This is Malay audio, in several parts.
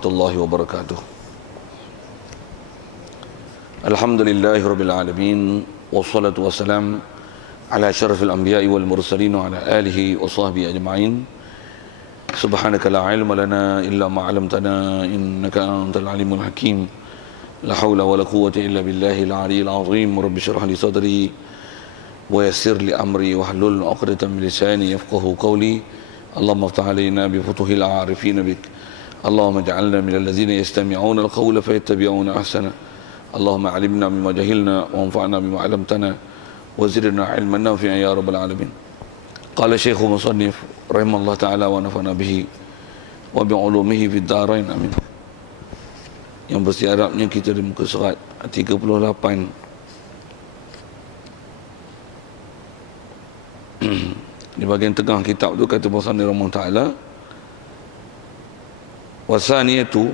warahmatullahi wabarakatuh. Alhamdulillahi rabbil alamin, wassalatu wassalam ala asyrafil anbiya'i wal mursalin wa ala alihi wa sahbihi ajma'in. Subhanaka la ilma lana illa ma 'allamtana innaka antal alimul hakim. La haula wa la quwwata illa billahil aliyyil azim. Rabbi shrah li sadri wa yassir li amri wahlul 'uqdatam min lisani yafqahu qawli. Allahumma iftah 'alaina bi futuhil 'arifin bik. Allahumma ij'alna minal ladzina yastami'una al-qawla fayattabi'una ahsana. Allahumma 'allimna mimma jahilna wa anfa'na bima 'allamtana wa zidna 'ilman nafi'an ya rabbal alamin. Qala Syekh Musannif rahimahullah ta'ala wa nafa'na bihi wa bi'ulumihi fid dharain amin. Yang versi Arabnya kita di muka surat 38. Di bahagian tengah kitab tu kata Musannif rahimahullah ta'ala, wasaniyatu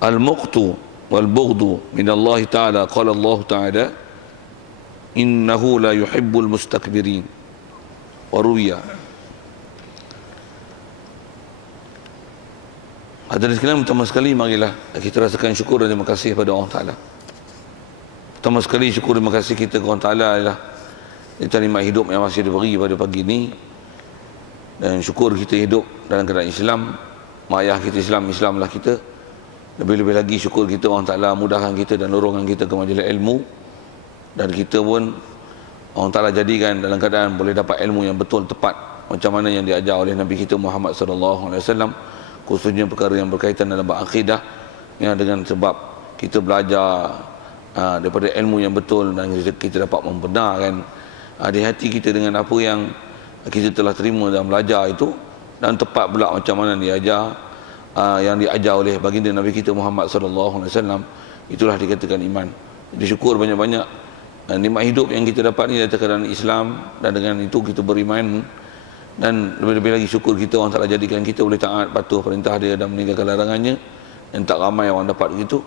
al-muqtu wal-bughdu min Allah Ta'ala. Qala Allah Ta'ala innahu la yuhibbul mustakbirin. Waruya. Hadirin sekalian, pertama sekali marilah kita rasakan syukur dan terima kasih kepada Allah Ta'ala. Pertama sekali syukur terima kasih kita kepada Allah Ta'ala adalah kita nikmat hidup yang masih diberi pada pagi ini, dan syukur kita hidup dalam keadaan Islam. Mak ayah kita Islam, Islamlah kita. Lebih-lebih lagi syukur kita Allah Ta'ala mudahkan kita dan dorongan kita ke majlis ilmu, dan kita pun Allah Ta'ala jadikan dalam keadaan boleh dapat ilmu yang betul tepat macam mana yang diajar oleh Nabi kita Muhammad sallallahu alaihi wasallam, khususnya perkara yang berkaitan dalam bab akidah, yang dengan sebab kita belajar daripada ilmu yang betul dan kita dapat membenarkan di hati kita dengan apa yang kita telah terima dan belajar itu, dan tepat pula macam mana diajar yang diajar oleh baginda Nabi kita Muhammad sallallahu alaihi wasallam. Itulah dikatakan iman. Jadi syukur banyak-banyak nikmat hidup yang kita dapat ni dari keadaan Islam, dan dengan itu kita beriman, dan lebih-lebih lagi syukur kita Allah Ta'ala jadikan kita boleh taat patuh perintah dia dan meninggalkan larangannya. Yang tak ramai orang dapat begitu.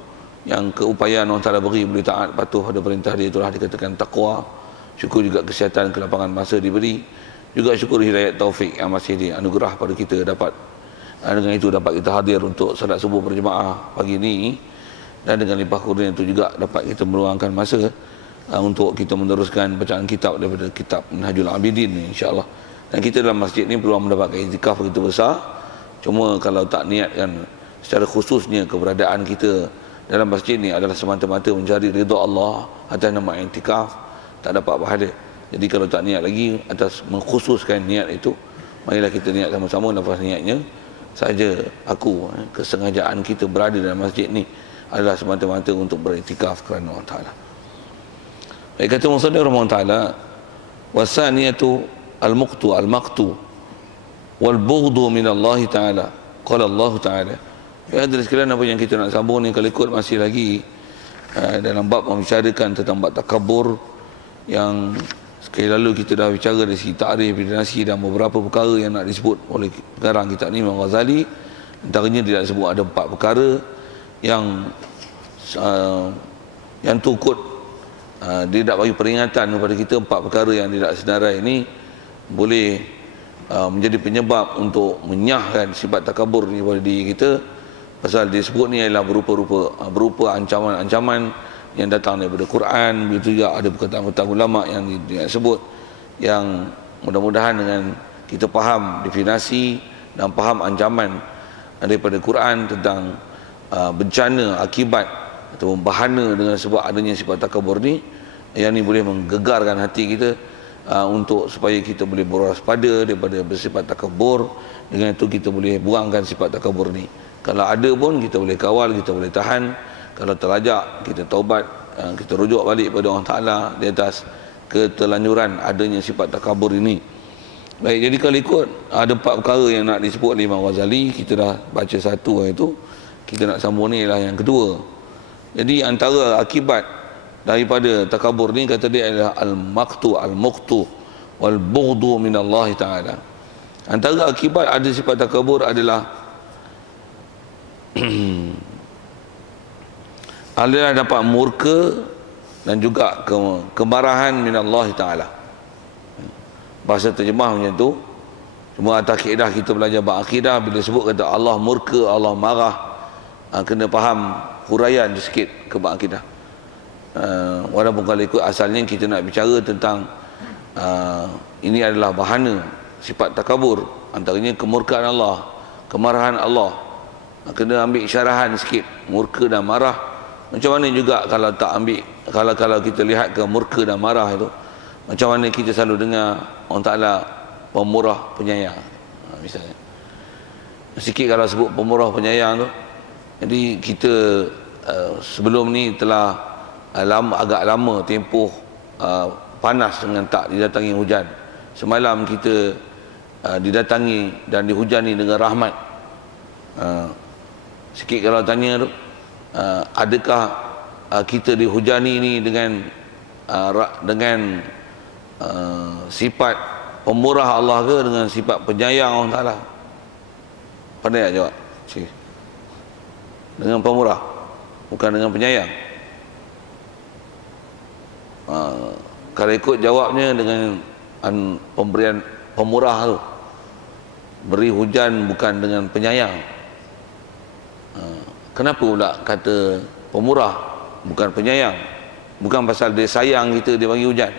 Yang keupayaan Allah Ta'ala beri boleh taat patuh pada perintah dia, itulah dikatakan taqwa. Syukur juga kesihatan, kelapangan masa diberi. Juga syukur hidayat taufik yang masih dianugerah pada kita dapat. Dengan itu dapat kita hadir untuk salat subuh berjemaah pagi ini, dan dengan limpah kurnia itu juga dapat kita meluangkan masa untuk kita meneruskan bacaan kitab daripada kitab Minhajul Abidin ni, insya-Allah. Dan kita dalam masjid ni peluang mendapatkan iktikaf begitu besar. Cuma kalau tak niatkan secara khususnya keberadaan kita dalam masjid ni adalah semata-mata mencari ridha Allah atas nama iktikaf, tak dapat pahala. Jadi kalau tak niat lagi atas mengkhususkan niat itu, marilah kita niat sama-sama. Lafaz niatnya saja aku, kesengajaan kita berada dalam masjid ni adalah semata-mata untuk beriktikaf kerana Allah Ta'ala. Baik, kata Musannif rahimahullah ta'ala, wasaniyatu al-muqtu al-maqtu wal-bughdu min Allah Ta'ala. Qala Allah Ta'ala. Ya, hadirin sekalian, apa yang kita nak sambung ni kalau ikut masih lagi dalam bab membicarakan tentang bab takabur, yang sekali lalu kita dah bicara dari segi ta'rif, definisi dan beberapa perkara yang nak disebut oleh pengarang kitab ni, Imam Ghazali. Antaranya dia nak sebut ada 4 perkara yang tukut dia nak bagi peringatan kepada kita. 4 perkara yang tidak senarai ini boleh menjadi penyebab untuk menyahkan sifat takabur ni pada diri kita. Pasal disebut ni adalah berupa ancaman-ancaman yang datang daripada Quran. Begitu juga ada perkataan-perkataan ulama yang disebut, yang mudah-mudahan dengan kita faham definisi dan faham ancaman daripada Quran tentang bencana akibat atau bahana dengan sebab adanya sifat takabur ni, yang ni boleh menggegarkan hati kita untuk supaya kita boleh berwaspada daripada bersifat takabur. Dengan itu kita boleh buangkan sifat takabur ni. Kalau ada pun kita boleh kawal, kita boleh tahan. Kalau terlajak, kita taubat, kita rujuk balik pada Allah Ta'ala di atas keterlanjuran adanya sifat takabur ini. Baik, jadi kalau ikut ada 4 perkara yang nak disebut oleh Imam Ghazali. Kita dah baca satu yang itu, kita nak sambung ni lah yang kedua. Jadi antara akibat daripada takabur ni, kata dia adalah al-maqtu al-muqtu wal-bughdu min Allah Ta'ala. Antara akibat ada sifat takabur adalah adalah dapat murka dan juga kemarahan minallah Ta'ala. Bahasa terjemah macam tu. Cuma atas kaedah kita belajar berakidah, bila sebut kata Allah murka, Allah marah, kena faham huraian sikit ke berakidah. Walaupun kalau ikut asalnya kita nak bicara tentang ini adalah bahana sifat takabur, antaranya kemurkaan Allah, kemarahan Allah. Kena ambil syarahan sikit, murka dan marah. Macam mana juga kalau tak ambil, kalau kita lihat ke murka dan marah itu, macam mana kita selalu dengar Allah Ta'ala pemurah penyayang, misalnya sikit kalau sebut pemurah penyayang tu. Jadi kita sebelum ni telah agak lama tempoh panas dengan tak didatangi hujan. Semalam kita didatangi dan dihujani dengan rahmat. Sikit kalau tanya tu, adakah kita dihujani ni dengan sifat pemurah Allah ke dengan sifat penyayang Allah Ta'ala? Pandai tak jawab? Cik. Dengan pemurah, bukan dengan penyayang. Kalau ikut jawabnya dengan pemberian pemurah tu, beri hujan bukan dengan penyayang. Kenapa pula kata pemurah bukan penyayang? Bukan pasal dia sayang kita dia bagi hujan.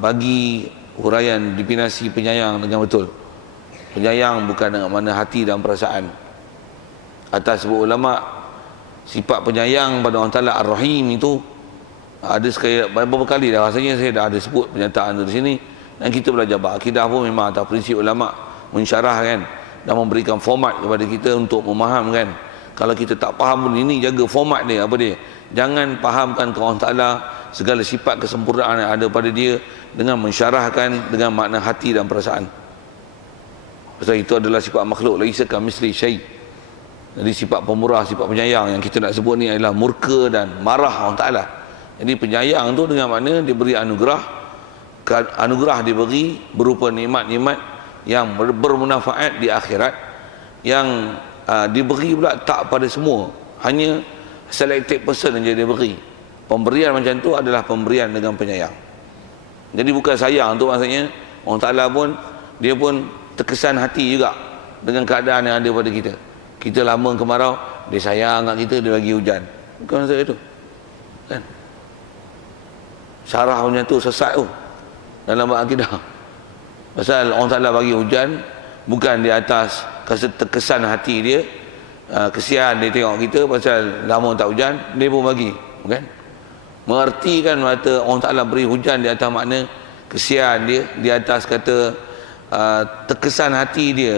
Bagi huraian definisi penyayang dengan betul. Penyayang bukan dengan mana hati dan perasaan. Atas sebut ulama, sifat penyayang pada Allah Ta'ala Ar-Rahim itu ada sekali beberapa kali dah, rasanya saya dah ada sebut pernyataan di sini, dan kita belajar akidah pun memang atas prinsip ulama mensyarahkan dan memberikan format kepada kita untuk memahamkan. Kalau kita tak faham pun ini, jaga format dia, apa dia, jangan fahamkan ke Allah Ta'ala segala sifat kesempurnaan yang ada pada dia dengan mensyarahkan dengan makna hati dan perasaan. Pasal itu adalah sifat makhluk, laisa kamitsli syai'. Jadi sifat pemurah, sifat penyayang yang kita nak sebut ni adalah murka dan marah Allah Ta'ala. Jadi penyayang tu dengan mana dia beri anugerah, anugerah diberi berupa nikmat-nikmat yang bermanfaat di akhirat, yang diberi pula tak pada semua, hanya selected person yang dia beri. Pemberian macam tu adalah pemberian dengan penyayang. Jadi bukan sayang tu maksudnya Allah Ta'ala pun dia pun terkesan hati juga dengan keadaan yang ada pada kita. Kita lama kemarau, dia sayang kat kita, dia bagi hujan. Bukan maksud itu, kan? Syarah macam tu sesat tu dalam akidah. Pasal Allah Ta'ala bagi hujan bukan di atas terkesan hati dia, kesian dia tengok kita pasal lama tak hujan, dia pun bagi, bukan? Mengertikan kata Allah Ta'ala beri hujan di atas makna kesian dia, di atas kata terkesan hati dia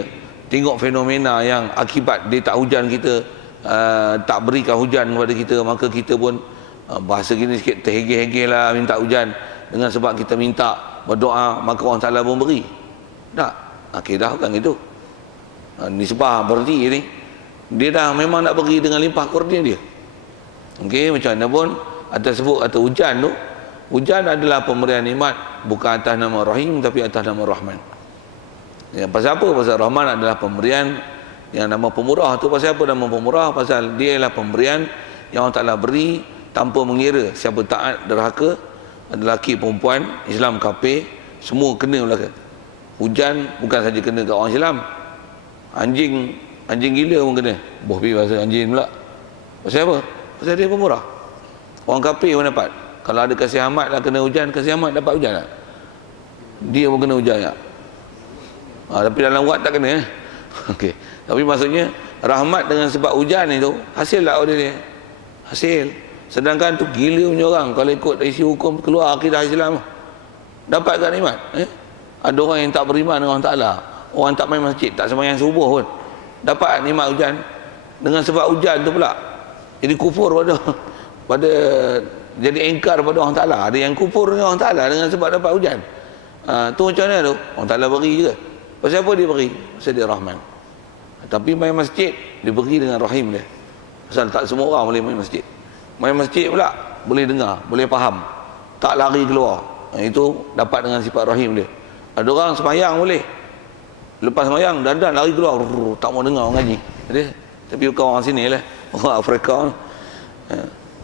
tengok fenomena yang akibat dia tak hujan kita, tak berikan hujan kepada kita, maka kita pun bahasa gini sikit terhegeh-hegeh lah minta hujan dengan sebab kita minta berdoa, maka Allah Ta'ala pun beri. Tak, akidah bukan gitu. Nisbah berarti ni dia dah memang nak beri dengan limpah kurnia dia. Okey, macam mana pun atas sebut atau hujan tu, hujan adalah pemberian nikmat bukan atas nama Rahim tapi atas nama Rahman. Ya, pasal apa? Pasal Rahman adalah pemberian, yang nama pemurah tu pasal apa nama pemurah? Pasal dia adalah pemberian yang Allah Ta'ala beri tanpa mengira siapa taat, derhaka, lelaki, perempuan, Islam, kafir, semua kena belaka. Hujan bukan saja kena kat orang Islam, anjing gila pun kena. Boh pi bahasa anjing pula. Pasal apa? Pasal dia pemurah. Orang kafir pun dapat. Kalau ada kasih Ahmad lah kena hujan, kasih Ahmad dapat hujan tak? Dia pun kena hujan tak? Tapi dalam wad tak kena. Okey. Tapi maksudnya rahmat dengan sebab hujan itu hasil tak oleh dia? Hasil. Sedangkan tu gila punya orang, kalau ikut isi hukum keluar akidah Islam, dapat tak nikmat? Ada orang yang tak beriman dengan Allah Ta'ala, orang tak main masjid, tak sembahyang subuh pun, dapat nikmat hujan. Dengan sebab hujan tu pula jadi kufur pada jadi engkar pada Allah Ta'ala. Ada yang kufur dengan Allah Ta'ala dengan sebab dapat hujan. Tu macam mana tu? Allah Ta'ala beri juga. Pasal apa dia beri? Pasal dia Rahman. Tapi main masjid diberi dengan Rahim dia. Pasal tak semua orang boleh main masjid. Main masjid pula boleh dengar, boleh faham, tak lari keluar. Itu dapat dengan sifat Rahim dia. Ada orang sembahyang boleh, lepas sembahyang dandan lari keluar, tak mau dengar orang ngaji. Tapi bukan orang sini lah, orang Afrika.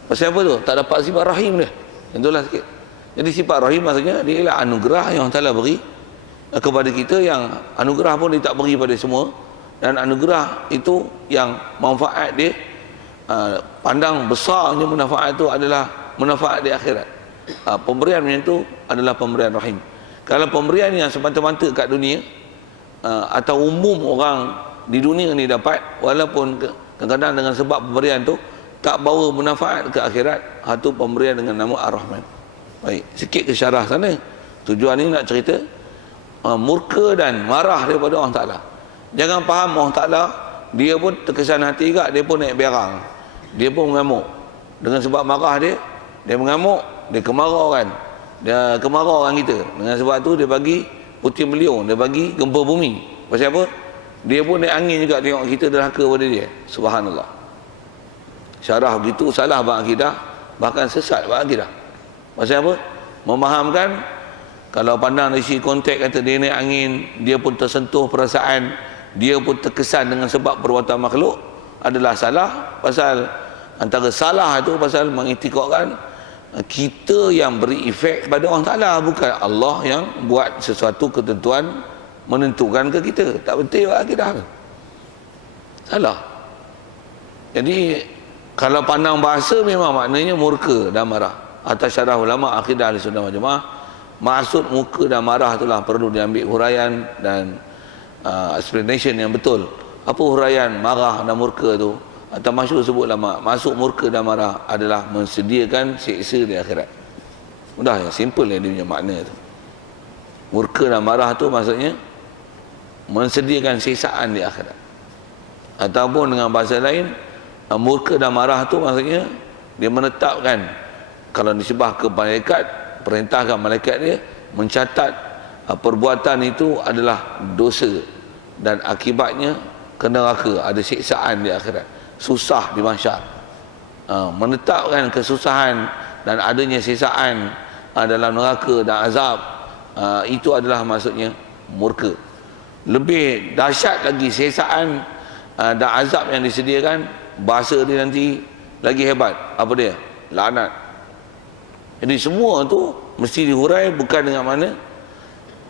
Pasal apa tu? Tak dapat sifat rahim dia. Itulah sikit. Jadi sifat rahim maksudnya dia ialah anugerah yang Allah Ta'ala beri kepada kita, yang anugerah pun dia tak beri pada semua, dan anugerah itu yang manfaat dia pandang besarnya manfaat itu adalah manfaat di akhirat. Pemberian macam itu adalah pemberian rahim. Kalau pemberian yang semata-mata kat dunia atau umum orang di dunia ni dapat, walaupun kadang-kadang dengan sebab pemberian tu tak bawa manfaat ke akhirat, itu pemberian dengan nama Ar-Rahman. Baik, sikit ke syarah sana. Tujuan ni nak cerita murka dan marah daripada Allah Ta'ala. Jangan faham Allah Ta'ala dia pun terkesan hati juga, dia pun naik berang, dia pun mengamuk. Dengan sebab marah dia mengamuk, dia kemarau kan, dia kemarau orang kita. Dengan sebab tu dia bagi puting beliung, dia bagi gempa bumi. Pasal apa? Dia pun naik angin juga tengok kita derhaka pada dia. Subhanallah. Syarah begitu salah bab akidah, bahkan sesat bab akidah. Pasal apa? Memahamkan kalau pandang dari sisi konteks, kata dia naik angin, dia pun tersentuh perasaan, dia pun terkesan dengan sebab perbuatan makhluk, adalah salah. Pasal antara salah itu pasal mengiktikadkan kita yang beri efek pada Allah Ta'ala, bukan Allah yang buat sesuatu ketentuan menentukan ke kita. Tak betul akidah tu. Salah. Jadi kalau pandang bahasa memang maknanya murka dan marah. Atas syarah ulama akidah Ahlussunnah wal Jamaah, maksud murka dan marah itulah perlu diambil huraian dan explanation yang betul. Apa huraian marah dan murka tu? Atau masyhur sebut lama, masuk murka dan marah adalah mensediakan siksa di akhirat. Mudah ya, simple ya dia punya makna tu. Murka dan marah tu maksudnya mensediakan siksaan di akhirat. Ataupun dengan bahasa lain, murka dan marah tu maksudnya dia menetapkan, kalau disebah ke malaikat, perintahkan malaikat dia mencatat perbuatan itu adalah dosa dan akibatnya ke neraka, ada siksaan di akhirat, susah di mahsyar. Menetapkan kesusahan dan adanya siksaan dalam neraka dan azab, itu adalah maksudnya murka. Lebih dahsyat lagi siksaan dan azab yang disediakan, bahasa dia nanti lagi hebat. Apa dia? Laknat. Jadi semua tu mesti dihurai, bukan dengan mana,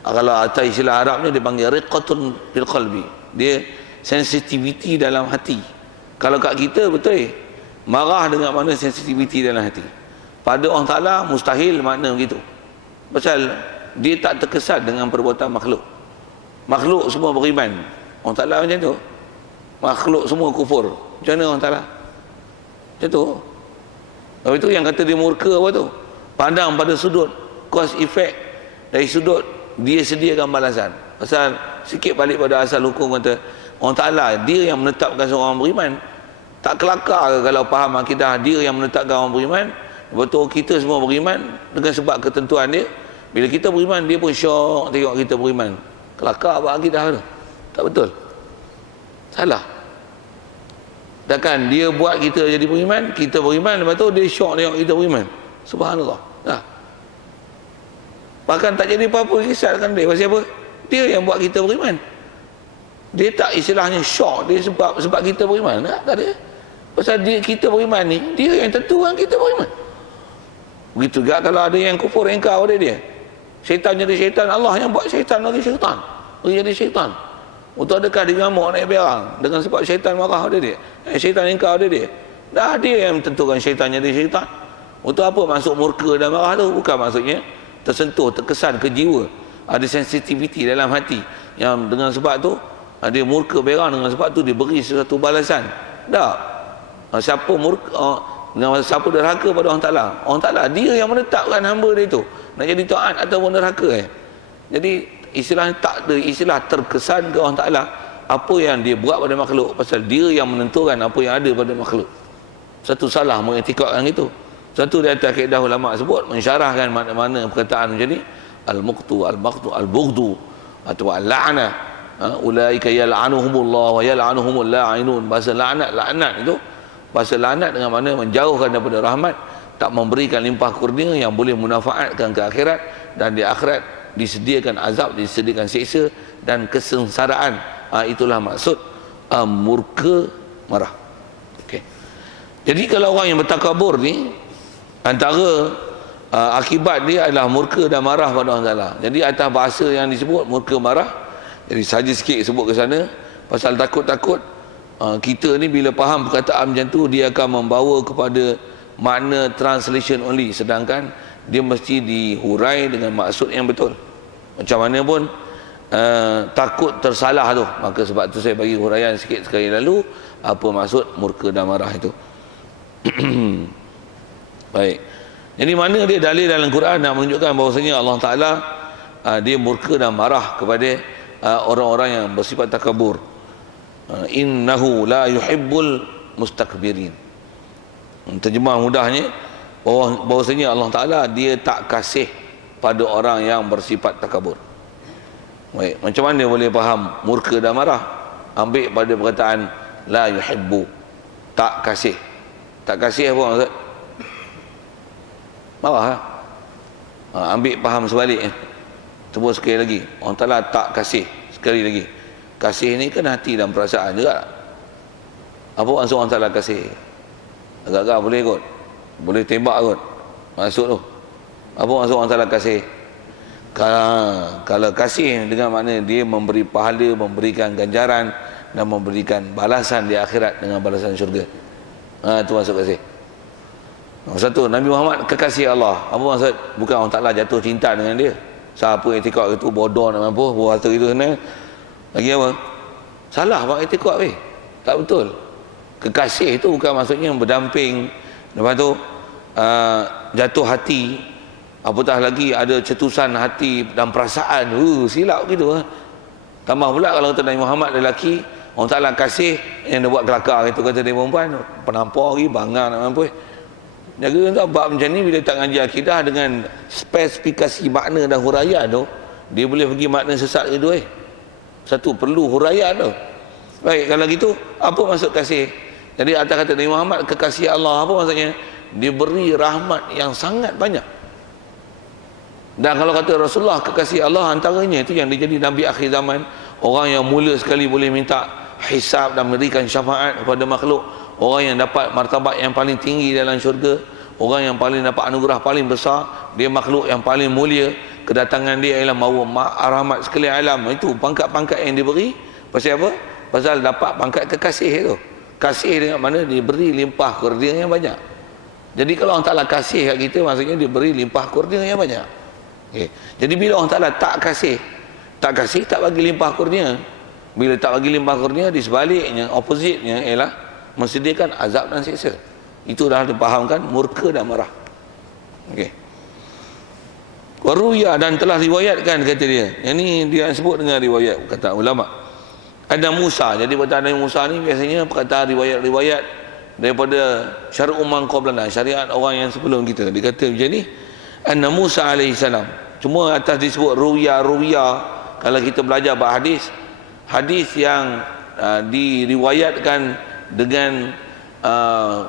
kalau atas istilah Arabnya dia panggil riqatun fil qalbi, dia sensitivity dalam hati. Kalau kat kita betul marah dengan mana sensitivity dalam hati. Pada Allah Ta'ala mustahil makna begitu. Pasal dia tak terkesan dengan perbuatan makhluk. Makhluk semua beriman, Allah Ta'ala macam tu. Makhluk semua kufur, macam mana Allah Ta'ala? Macam tu. Lepas itu yang kata dia murka apa tu? Pandang pada sudut cause effect, dari sudut dia sediakan balasan. Pasal sikit balik pada asal hukum, kata Allah Ta'ala dia yang menetapkan seorang beriman. Tak kelakar ke kalau faham akidah dia yang menetapkan orang beriman? Betul kita semua beriman dengan sebab ketentuan dia. Bila kita beriman, dia pun syok tengok kita beriman. Kelakar apa akidah tu? Tak betul. Salah. Takkan dia buat kita jadi beriman, kita beriman, lepas tu dia syok tengok kita beriman. Subhanallah. Bahkan tak jadi apa-apa kisahkan dia. Pasal apa? Dia yang buat kita beriman. Dia tak istilahnya syok dia sebab kita beriman. Tak ada. Pasal kita beriman ni, dia yang tentukan kita beriman. Begitu juga kalau ada yang kufur, engkau ada dia. Syaitan jadi syaitan, Allah yang buat syaitan lagi syaitan. Dia jadi syaitan. Untuk adakah dia ngamuk naik berang dengan sebab syaitan marah ada dia? Syaitan engkau ada dia. Dah dia yang tentukan syaitan jadi syaitan. Untuk apa masuk murka dan marah tu? Bukan maksudnya tersentuh, terkesan ke jiwa, ada sensitivity dalam hati, yang dengan sebab tu dia murka berang, dengan sebab tu dia beri sesuatu balasan. Tak. Siapa murka, siapa derhaka pada Allah Ta'ala, Allah Ta'ala dia yang menetapkan hamba dia tu nak jadi taat ataupun derhaka. Jadi istilah tak ada istilah terkesan ke Allah Ta'ala apa yang dia buat pada makhluk, pasal dia yang menentukan apa yang ada pada makhluk. Satu salah mengiktikadkan itu. Satu di atas kaedah ulama sebut mensyarahkan mana-mana perkataan macam ni, al-muqtu, al-maqtu, al-bughdu atau al-la'nah. Ulaika yal'anuhumullah wa yal'anuhumul la'inun. Bahasa laknat itu, bahasa laknat dengan mana menjauhkan daripada rahmat, tak memberikan limpah kurnia yang boleh memanfaatkan ke akhirat, dan di akhirat disediakan azab, disediakan siksa dan kesengsaraan. Itulah maksud murka, marah. Okey. Jadi kalau orang yang bertakabur ni, antara akibat dia adalah murka dan marah pada Allah Ta'ala. Jadi atas bahasa yang disebut murka marah, jadi saja sikit sebut ke sana pasal takut-takut. Kita ni bila faham perkataan macam tu, dia akan membawa kepada makna translation only, sedangkan dia mesti dihurai dengan maksud yang betul. Macam mana pun takut tersalah tu, maka sebab tu saya bagi huraian sikit sekali lalu apa maksud murka dan marah itu. Baik, jadi mana dia dalil dalam Quran yang menunjukkan bahawasanya Allah Ta'ala dia murka dan marah kepada orang-orang yang bersifat takabur. Innahu la yuhibbul mustakbirin. Terjemah mudahnya, bahawasanya Allah Ta'ala dia tak kasih pada orang yang bersifat takabur. Baik, macam mana dia boleh faham murka dan marah? Ambil pada perkataan la yuhibbu, tak kasih. Tak kasih apa maksud? Marah lah. Ambil faham sebaliknya. Cuba sekali lagi, Allah Ta'ala tak kasih. Sekali lagi, kasih ni kan hati dan perasaan juga. Apa maksud Allah Ta'ala kasih? Agak-agak boleh kot, boleh tembak kot maksud tu. Apa maksud Allah Ta'ala kasih? Kalau kasih dengan makna dia memberi pahala, memberikan ganjaran dan memberikan balasan di akhirat dengan balasan syurga. Itu maksud kasih. Satu, Nabi Muhammad kekasih Allah. Apa maksud? Bukan Allah Ta'ala jatuh cinta dengan dia. Siapa etikad itu bodoh nak mampu buat harta itu sana. Lagi apa? Salah pak etikad weh. Tak betul. Kekasih itu bukan maksudnya berdamping. Lepas tu jatuh hati, apatah lagi ada cetusan hati dan perasaan. Silap gitu. Tambah pula kalau kata Nabi Muhammad lelaki, orang Ta'ala kasih yang dia buat kelakar itu, kata dia perempuan penampar lagi, bangang nak mampu. Jaga tak bab macam ni, bila tak ngaji akidah dengan spesifikasi makna dan huraian tu, dia boleh pergi makna sesat itu. Satu, perlu huraian tu. Baik, kalau gitu apa maksud kasih? Jadi atas kata Nabi Muhammad kekasih Allah, apa maksudnya? Diberi rahmat yang sangat banyak. Dan kalau kata Rasulullah kekasih Allah, antaranya itu yang dia jadi Nabi akhir zaman, orang yang mula sekali boleh minta hisab dan memberikan syafaat kepada makhluk, orang yang dapat martabat yang paling tinggi dalam syurga, orang yang paling dapat anugerah paling besar, dia makhluk yang paling mulia, kedatangan dia ialah mahu rahmat sekalian alam. Itu pangkat-pangkat yang diberi. Pasal apa? Pasal dapat pangkat kekasih itu. Kasih dengan mana diberi limpah kurnia yang banyak. Jadi kalau Allah Ta'ala kasih kat kita, maksudnya diberi limpah kurnia yang banyak. Okay. Jadi bila Allah Ta'ala tak kasih, tak bagi limpah kurnia. Bila tak bagi limpah kurnia, di sebaliknya, opposite-nya ialah mensediakan azab dan siksa. Itu dah dipahamkan murka dan marah. Okey. Waruya, dan telah riwayatkan, kata dia. Yang ni dia sebut dengan riwayat, kata ulama. Ada Musa. Jadi perkataan Nabi Musa ni biasanya perkataan riwayat-riwayat daripada syariat man qablana, syariat orang yang sebelum kita. Dia kata macam ni, anna Musa alaihi salam. Cuma atas disebut ruya. Kalau kita belajar bab hadis yang diriwayatkan dengan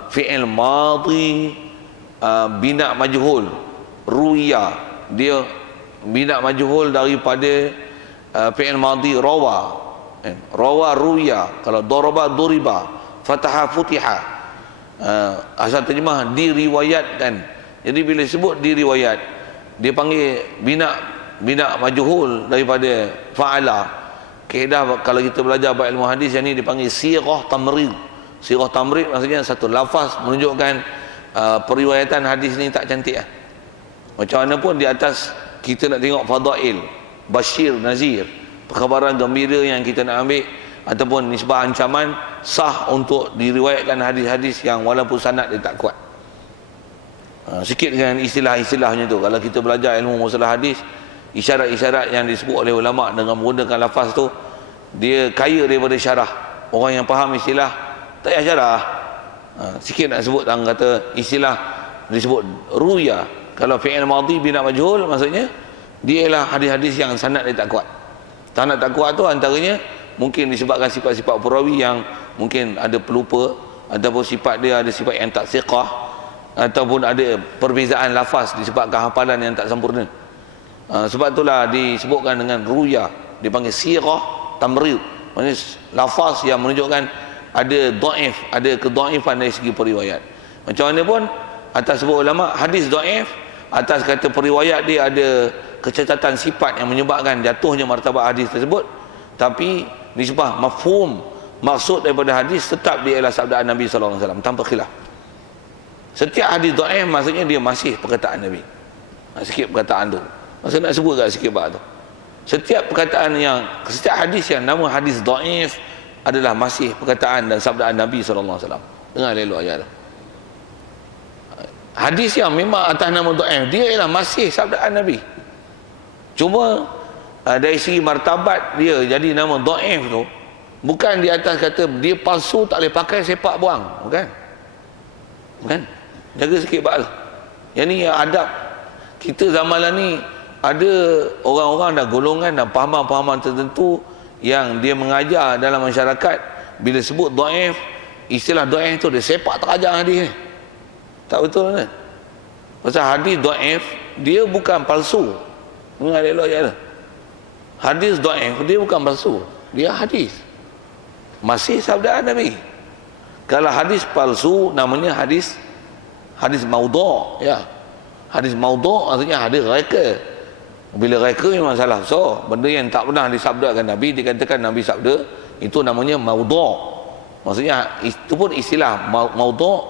fi'il madhi bina majhul, ruya, dia bina majhul daripada fi'il madhi rawa ruya. Kalau daraba duriba, fataha futiha, asal terjemah diriwayatkan. Jadi bila sebut diriwayat, dia panggil bina majhul daripada fa'ala. Kaedah kalau kita belajar bab ilmu hadis yang ni dipanggil sirah tamrid. Sirah tamrid maksudnya satu lafaz menunjukkan periwayatan hadis ni tak cantik lah. Macam mana pun di atas kita nak tengok fadail, bashir, nazir, perkhabaran gembira yang kita nak ambil, ataupun nisbah ancaman, sah untuk diriwayatkan hadis-hadis yang walaupun sanad dia tak kuat. Sikit dengan istilah-istilahnya tu. Kalau kita belajar ilmu masalah hadis, isyarat-isyarat yang disebut oleh ulama dengan menggunakan lafaz tu, dia kaya daripada syarah. Orang yang faham istilah tak payah syarah. Sikit nak sebut tentang kata istilah disebut ruya. Kalau fi'il madhi bina majhul, maksudnya dia ialah hadis-hadis yang sanad dia tak kuat. Sanad tak kuat tu antaranya mungkin disebabkan sifat-sifat perawi yang mungkin ada pelupa, ataupun sifat dia ada sifat yang tak siqah, ataupun ada perbezaan lafaz disebabkan hafalan yang tak sempurna. Sebab itulah disebutkan dengan ruya, dipanggil sirah tamrid, maksudnya lafaz yang menunjukkan ada dhaif, ada kedhaifan dari segi periwayat. Macam mana pun atas sebut ulama hadis dhaif, atas kata periwayat dia ada kecacatan sifat yang menyebabkan jatuhnya martabat hadis tersebut, tapi nisbah mafhum maksud daripada hadis tetap dia ialah sabda Nabi sallallahu alaihi wasallam tanpa khilaf. Setiap hadis dhaif maksudnya dia masih perkataan Nabi. Sikit perkataan tu. Masa nak sebut kat sikit bab tu. Setiap hadis yang nama hadis dhaif adalah masih perkataan dan sabda Nabi sallallahu alaihi wasallam. Dengar elok ayat tu. Hadis yang memang atas nama dhaif dia ialah masih sabda Nabi. Cuma dari segi martabat dia jadi nama dhaif tu bukan di atas kata dia palsu tak boleh pakai sepak buang, bukan. Bukan. Jaga sikit bab tu. Yang ni adab kita zaman ni ada orang-orang dan golongan dan pahaman-pahaman tertentu yang dia mengajar dalam masyarakat bila sebut dhaif, istilah dhaif tu dia sepak terajang hadis ni. Tak betul kan? Pasal hadis dhaif dia bukan palsu. Dengar elok je lah. Hadis dhaif dia bukan palsu, dia hadis. Masih sabda Nabi. Kalau hadis palsu namanya hadis maudhu', ya. Hadis maudhu' maksudnya hadis reka. Bila reka memang salah. So, benda yang tak pernah disabdakan Nabi dikatakan Nabi sabda, itu namanya maudhu'. Maksudnya itu pun istilah maudhu'.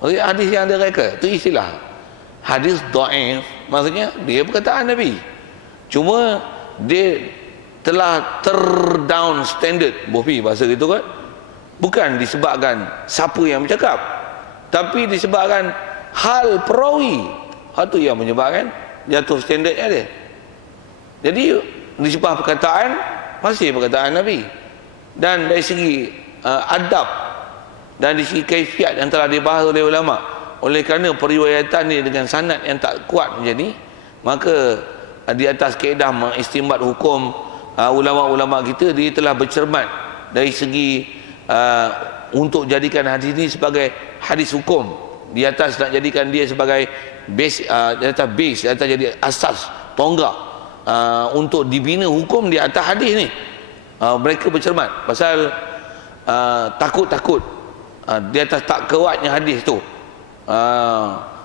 Maksudnya hadis yang ada reka, itu istilah. Hadis dhaif maksudnya dia perkataan Nabi. Cuma dia telah terdown standard, bofi bahasa gitu kan. Bukan disebabkan siapa yang bercakap, tapi disebabkan hal perawi. Hal tu yang menyebabkan jatuh standardnya dia. Jadi disebab perkataan masih perkataan Nabi. Dan dari segi adab dan dari segi kaifiat yang telah dibahas oleh ulama, oleh kerana periwayatan ni dengan sanad yang tak kuat macam ni, maka di atas kaedah mengistimbat hukum, ulama-ulama kita dia telah bercermat dari segi untuk jadikan hadis ini sebagai hadis hukum, di atas nak jadikan dia sebagai base, di atas jadi asas tonggak untuk dibina hukum di atas hadis ni. Mereka bercermat pasal takut-takut di atas tak kuatnya hadis tu,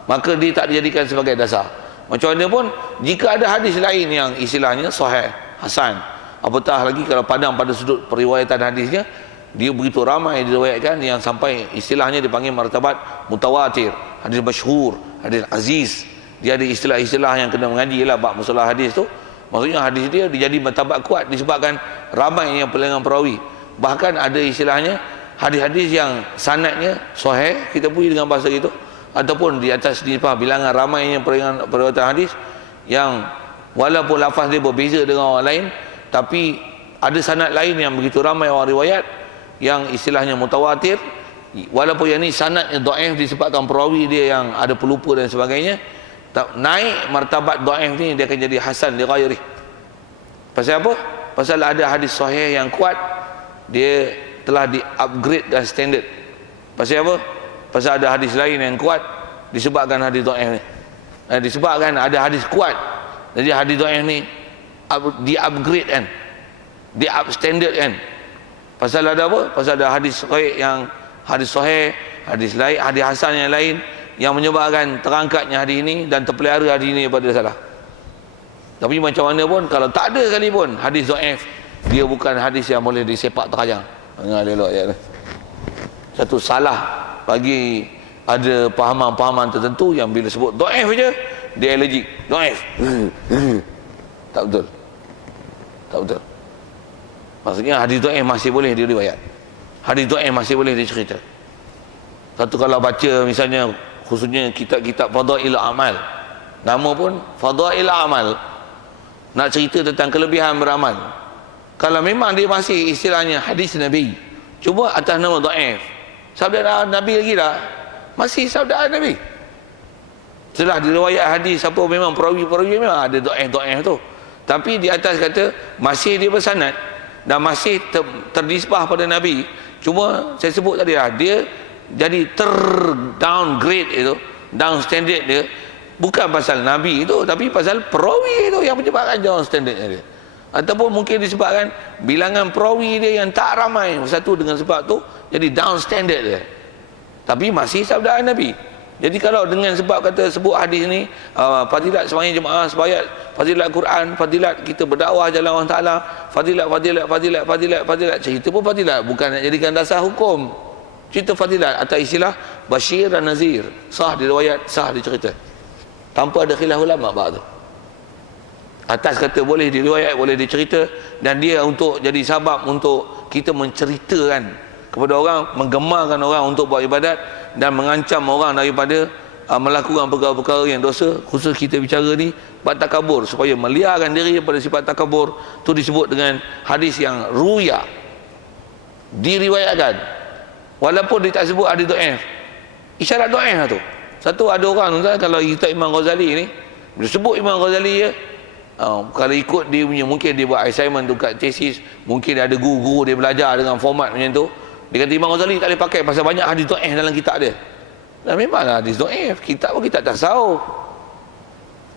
maka dia tak dijadikan sebagai dasar. Macam mana pun jika ada hadis lain yang istilahnya sahih, hasan, apatah lagi kalau pandang pada sudut periwayatan hadisnya, dia begitu ramai diriwayatkan yang sampai istilahnya dipanggil martabat mutawatir, hadis masyhur, hadis aziz. Dia ada istilah-istilah yang kena mengaji lah bab masalah hadis tu. Maksudnya hadis dia dijadi martabat kuat disebabkan ramai yang pelanggan perawi. Bahkan ada istilahnya hadis-hadis yang sanadnya sahih, kita puji dengan bahasa gitu, ataupun di atas nisbah bilangan ramainya periwayatan hadis yang walaupun lafaz dia berbeza dengan orang lain, tapi ada sanad lain yang begitu ramai orang riwayat yang istilahnya mutawatir, walaupun yang ni sanadnya dhaif disebabkan perawi dia yang ada pelupa dan sebagainya, naik martabat dhaif ni dia akan jadi hasan li ghairi. Pasal apa? Pasal ada hadis sahih yang kuat, dia telah di-upgrade dan standard. Pasal apa? Pasal ada hadis lain yang kuat disebabkan hadis dhaif ni. Disebabkan ada hadis kuat, jadi hadis dhaif ni di-upgrade kan, di-up standard kan. Pasal ada apa? Pasal ada hadis sahih yang hadis sahih, hadis lain, hadis hasan yang lain yang menyebabkan terangkatnya hadis ini dan terpelihara hadis ini daripada salah. Tapi macam mana pun kalau tak ada sekali pun hadis dhaif, dia bukan hadis yang boleh disepak terajang. Dengar elok ayat ni. Satu salah bagi ada pahaman-pahaman tertentu yang bila sebut dhaif je dia allergic. Dhaif. Tak betul. Tak betul. Maksudnya hadis dhaif masih boleh diriwayat. Hadis dhaif masih boleh dicerita. Satu kalau baca misalnya khususnya kitab-kitab Fadail Amal, nama pun Fadail Amal, nak cerita tentang kelebihan beramal. Kalau memang dia masih istilahnya hadis Nabi, cuba atas nama dhaif, sabda Nabi lagi dah, masih sabda Nabi. Setelah diriwayat hadis apa memang perawi-perawi memang ada dhaif tu, tapi di atas kata masih dia bersanad dan masih ternisbah pada Nabi. Cuma saya sebut tadi lah, dia jadi downgrade itu, down standard dia, bukan pasal Nabi itu, tapi pasal perawi itu yang menyebabkan down standardnya dia. Ataupun mungkin disebabkan bilangan perawi dia yang tak ramai, satu dengan sebab tu jadi down standard dia, tapi masih sabda Nabi. Jadi kalau dengan sebab kata sebut hadis ni, fadilat sembahyang jemaah, fadilat Quran, fadilat kita berdakwah jalan Allah Taala, fadilat, cerita pun fadilat, bukan nak jadikan dasar hukum. Cerita fadilat atas istilah Bashir dan Nazir, sah di riwayat, sah di cerita, tanpa ada khilaf ulama bab tu. Atas kata boleh diriwayat, boleh dicerita, dan dia untuk jadi sabab untuk kita menceritakan kepada orang, menggemarkan orang untuk buat ibadat dan mengancam orang daripada melakukan perkara-perkara yang dosa. Khusus kita bicara ni bab takabur, supaya meliarkan diri daripada sifat takabur tu, disebut dengan hadis yang ruya, diriwayatkan, walaupun dia tak sebut hadis dhaif, isyarat dhaif lah tu. Satu ada orang kalau kita Imam Ghazali ni, bila sebut Imam Ghazali ya, kalau ikut dia punya, mungkin dia buat assignment tu kat tesis, mungkin dia ada guru-guru dia belajar dengan format macam tu, dia kata Imam Ghazali tak boleh pakai pasal banyak hadis dhaif dalam kitab dia. Dan memanglah hadis dhaif, kitab pun kitab tasawuf,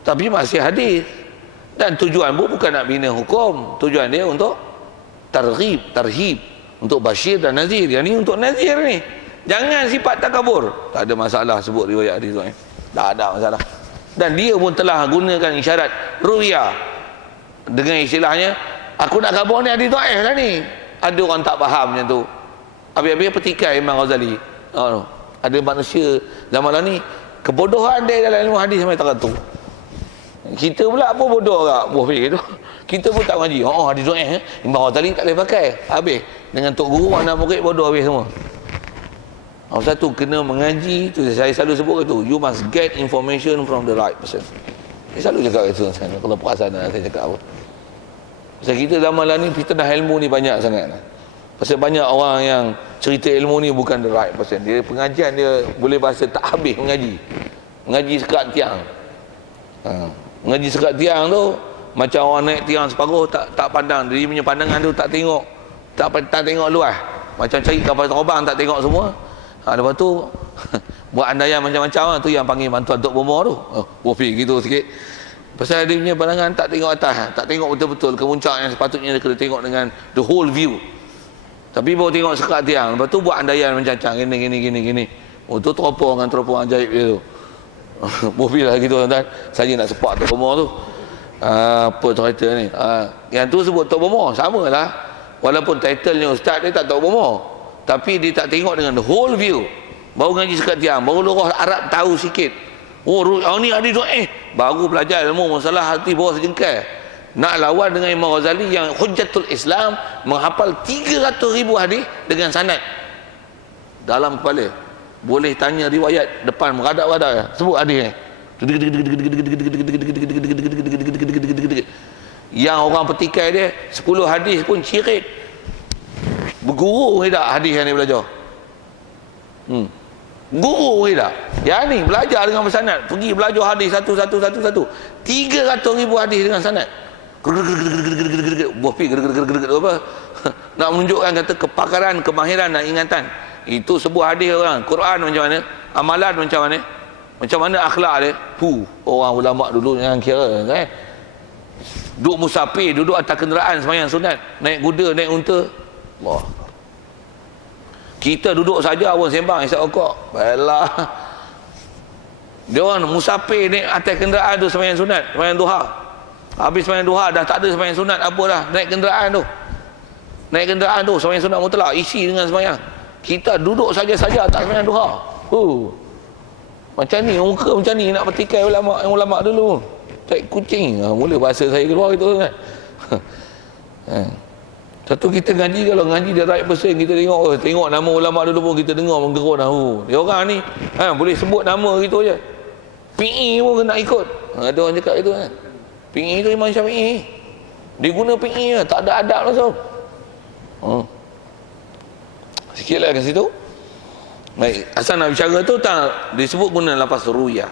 tapi masih hadis. Dan tujuan pun bukan nak bina hukum, tujuan dia untuk tarhib, untuk Bashir dan Nazir. Yang ni untuk Nazir ni, jangan sifat takabur. Tak ada masalah sebut riwayat hadis dhaif, tak ada masalah. Dan dia pun telah gunakan isyarat ruya dengan istilahnya, aku nak kabur ni hadis dhaif lah ni. Ada orang tak faham macam tu, habis-habis petikai Imam Ghazali. Ada manusia zaman lah ni, kebodohan dia dalam ilmu hadis sampai tak tu. Kita pula apa bodoh tak tu. Kita pun tak ngaji, hadis dhaif Imam Ghazali tak boleh pakai. Habis dengan tok guru, anak murid bodoh habis semua. Satu, kena mengaji tu, saya selalu sebut tu, you must get information from the right person. Saya selalu cakap itu, kalau perasan saya cakap apa. Pasal kita zaman lah ni, fitnah ilmu ni banyak sangat. Pasal banyak orang yang cerita ilmu ni bukan the right person. Dia pengajian dia boleh bahasa tak habis mengaji sekat tiang. Mengaji sekat tiang tu macam orang naik tiang separuh, tak pandang, dia punya pandangan tu tak tengok luas, macam cari kapal terbang tak tengok semua. Lepas tu buat andaian macam-macam tu yang panggil bantuan Tok Bomo tu. Wofi gitu sikit. Pasal dia punya pandangan tak tengok atas, tak tengok betul-betul kemuncak yang sepatutnya dia kena tengok dengan the whole view. Tapi baru tengok sekat tiang. Lepas tu buat andaian macam-macam, gini. Tu teropong dengan teropong ajaib dia tu. Wofi lah gitu tuan-tuan. Saya nak sepak Tok Bomo tu. Apa cerita ni? Yang tu sebut Tok Bomo, samalah. Walaupun titlenya ustaz dia tak Tok Bomo, tapi dia tak tengok dengan the whole view. Baru ngaji sekat tiang, baru lurah Arab tahu sikit. Ni hadis dhaif, baru belajar ilmu masalah hati bawah sejengkal. Nak lawan dengan Imam Ghazali yang Hujjatul Islam, menghafal 300,000 hadis dengan sanad dalam kepala. Boleh tanya riwayat depan meradak-radak, sebut hadis ni. Yang orang petikai dia 10 hadis pun cirit. Berguru ke tak hadis yang dia belajar? Guru ke tak? Yang ni belajar dengan bersanad, pergi belajar hadis satu 300,000 hadis dengan sanad. Bofi apa? Nak menunjukkan kata kepakaran, kemahiran dan ingatan. Itu sebuah hadis orang. Quran macam mana? Amalan macam mana? Macam mana akhlak dia? Orang ulama dulu yang kira kan. Duduk musafir, duduk atas kenderaan sembahyang sunat, naik kuda, naik unta. Allah. Kita duduk saja pun sembang isap rokok. Baiklah. Dia orang musafir naik atas kenderaan tu sembahyang sunat, sembahyang duha. Habis sembahyang duha dah tak ada sembahyang sunat apa dah, naik kenderaan tu. Naik kenderaan tu sembahyang sunat mutlak, isi dengan sembahyang. Kita duduk saja-saja tak sembahyang duha. Macam ni, muka macam ni nak petikai ulama dulu. Tak kucing. Mula bahasa saya keluar gitu kan. Satu, kita ngaji, kalau ngaji the right person, kita tengok nama ulama dulu pun kita dengar menggerun dia orang ni boleh sebut nama gitu je. PE pun kena ikut. Ada orang cakap itu kan. PE tu Imam Syafi'i. Dia guna PE lah, tak ada adab langsung. Sikit lah kat situ. Baik, asal nak bicara tu tak disebut guna lafaz ruya.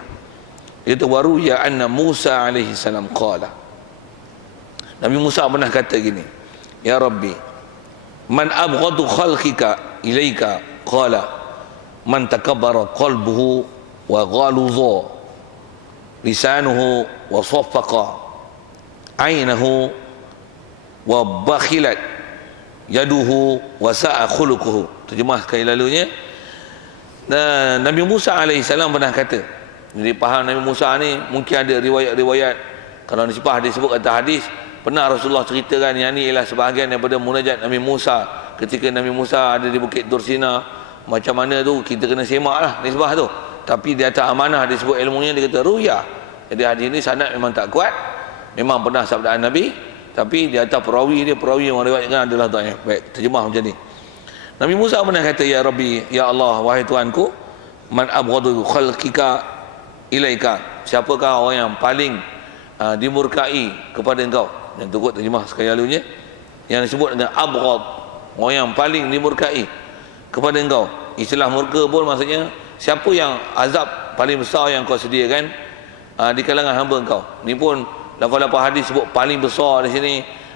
Iaitu waruya anna Musa alaihi salam qala. Nabi Musa pernah kata gini, ya Rabbi, man abghadu khalqika ilaika, qala man takabbara qalbuhu wa ghaludha lisanuhu wa saffaqa aynahu wa bakhilat yaduhu wa sa'a khuluquhu. Terjemah sekali lalunya, Nabi Musa alaihissalam pernah kata, jadi faham Nabi Musa ni mungkin ada riwayat-riwayat, kalau nisbah disebut kata hadis, pernah Rasulullah ceritakan yang ni ialah sebahagian daripada munajat Nabi Musa ketika Nabi Musa ada di Bukit Tursina. Macam mana tu kita kena semak lah nisbah tu, tapi di atas amanah disebut ilmunya, dia kata ruya. Jadi hadis ni sanad memang tak kuat, memang pernah sabdaan Nabi, tapi di atas perawi yang meriwayatkan adalah dhaif. Baik, terjemah macam ni. Nabi Musa pernah kata, ya Rabbi, ya Allah, wahai Tuhanku, man abghadu khalqika ilaika, siapakah orang yang paling dimurkai kepada engkau. Yang tukut terjemah sekali lalunya, yang disebut dengan abghad, orang yang paling dimurkai kepada engkau. Istilah murka pun maksudnya siapa yang azab paling besar yang kau sediakan di kalangan hamba engkau. Ni pun lafaz-lafaz hadis sebut paling besar di sini.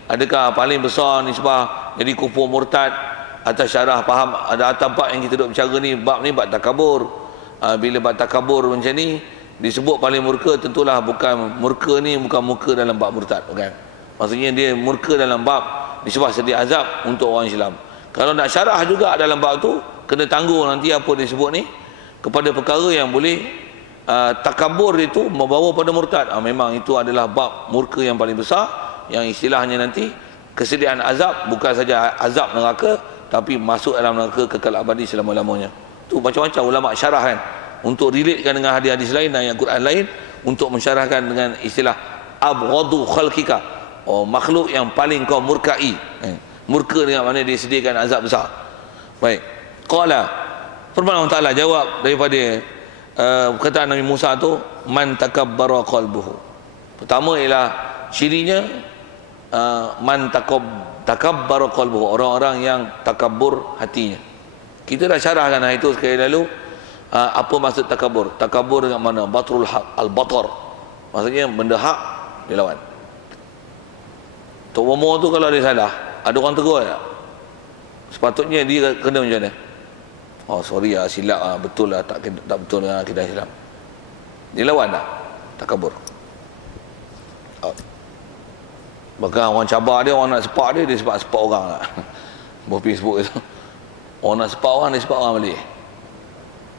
Adakah paling besar nisbah jadi kufur murtad? Atas syarah faham ada atas bab yang kita duk bercara ni, bab ni bab takabur. Bila bab takabur macam ni disebut paling murka, tentulah bukan murka ni bukan murka dalam bab murtad, bukan. Maksudnya dia murka dalam bab disebab sedia azab untuk orang Islam. Kalau nak syarah juga dalam bab tu, kena tangguh nanti apa disebut ni kepada perkara yang boleh takabur itu membawa pada murtad. Memang itu adalah bab murka yang paling besar, yang istilahnya nanti kesediaan azab, bukan saja azab neraka, tapi masuk dalam neraka kekal abadi selama-lamanya. Tu macam-macam ulama syarah kan, untuk relatekan dengan hadis-hadis lain dan ayat Quran lain, untuk mensyarahkan dengan istilah abghadu khalqika, makhluk yang paling kau murkai. Murka dengan mana dia sediakan azab besar. Baik, qala, firman Allah Taala jawab daripada perkataan Nabi Musa tu, man takabbara qalbuhu. Pertama ialah cirinya man takabbara qalbuhu, orang-orang yang takabur hatinya. Kita dah syarahkan hari itu sekali lalu, apa maksud takabur. Takabur dengan mana? Batrul haq, al-batar, maksudnya benda hak dilawan. Tok Momo tu kalau dia salah, ada orang tegur tak? Sepatutnya dia kena macam mana? Oh sorry lah, silap lah, betul lah, tak betul dengan akidah Islam. Dia lawan tak? Takabur. Bahkan orang cabar dia, orang nak sepak dia sepak orang lah. Buat Facebook itu, orang nak sepak orang, dia sepak orang balik.